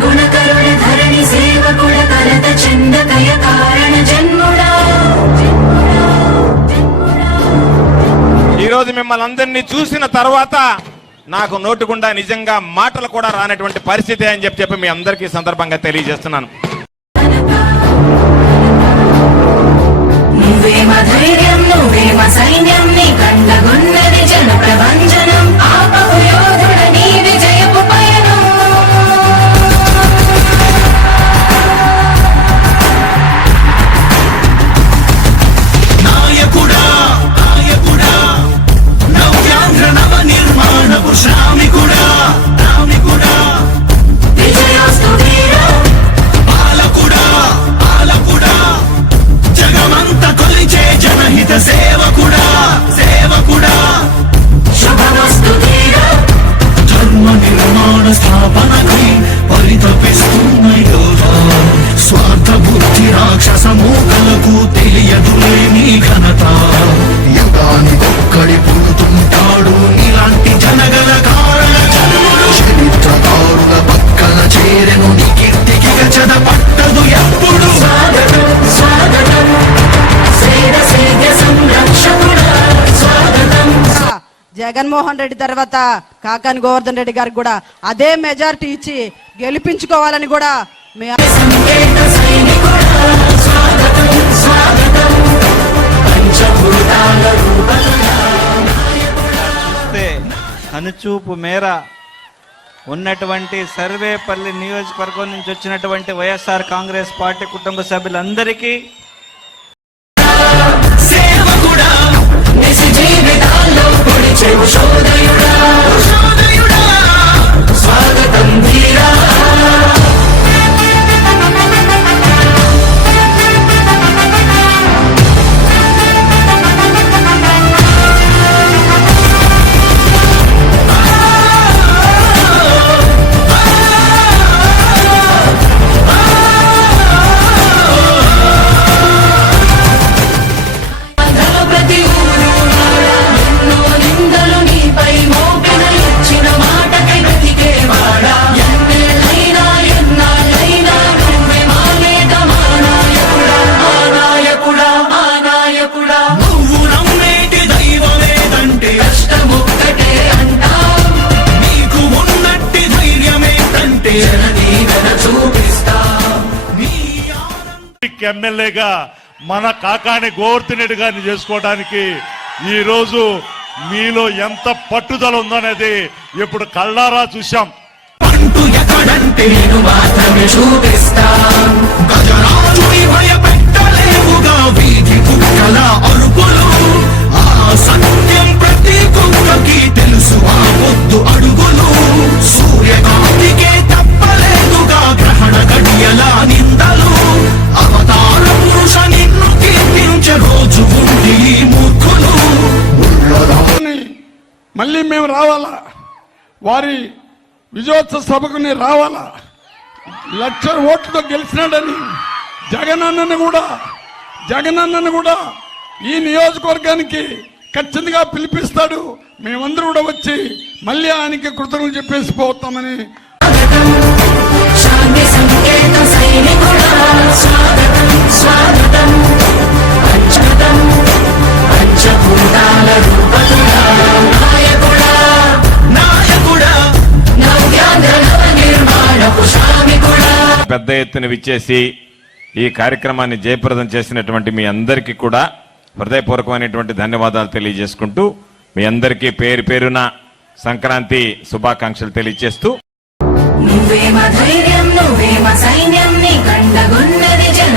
గుణకరుణ ధరణి సేవకుడ కరత చందకయ కారణ జన్ముడా ఈరోజు మిమ్మల్ని అందరినీ చూసిన తర్వాత నాకు నోటుకుండా నిజంగా మాటలు కూడా రానటువంటి పరిస్థితి అని చెప్పి చెప్పి మీ అందరికీ సందర్భంగా తెలియజేస్తున్నాను. श्रामिकुण జగన్మోహన్ రెడ్డి తర్వాత కాకాని గోవర్ధన్ రెడ్డి గారికి కూడా అదే మెజారిటీ ఇచ్చి గెలిపించుకోవాలని కూడా మీ చూస్తే కనుచూపు మేర ఉన్నటువంటి సర్వేపల్లి నియోజకవర్గం నుంచి వచ్చినటువంటి వైఎస్ఆర్ కాంగ్రెస్ పార్టీ కుటుంబ సభ్యులందరికీ జీవితాల్లో పొడిచెవు శోధయుడా స్వాగతం ధీరా ఆనందం ఎమ్మెల్యేగా మన కాకాని గోవర్ధన్ గారిని చేసుకోవడానికి ఈ రోజు మీలో ఎంత పట్టుదల ఉందనేది ఇప్పుడు కళ్ళారా చూశాం. మళ్ళీ మేము రావాలా? వారి విజయోత్సవ సభకుని రావాలా? లక్ష ఓట్లతో గెలిచినాడని జగనన్నను కూడా జగనన్నను కూడా ఈ నియోజకవర్గానికి ఖచ్చితంగా పిలిపిస్తాడు. మేమందరూ కూడా వచ్చి మళ్ళీ ఆయనకి కృతజ్ఞతలు చెప్పేసి పోతామని పెద్ద ఎత్తున విచ్చేసి ఈ కార్యక్రమాన్ని జయప్రదం చేసినటువంటి మీ అందరికీ కూడా హృదయపూర్వకమైనటువంటి ధన్యవాదాలు తెలియజేసుకుంటూ మీ అందరికీ పేరు పేరున సంక్రాంతి శుభాకాంక్షలు తెలియజేస్తూ నువ్వేమ ధైర్యం నువ్వేమ సైన్యం నీ కండగున్నది జన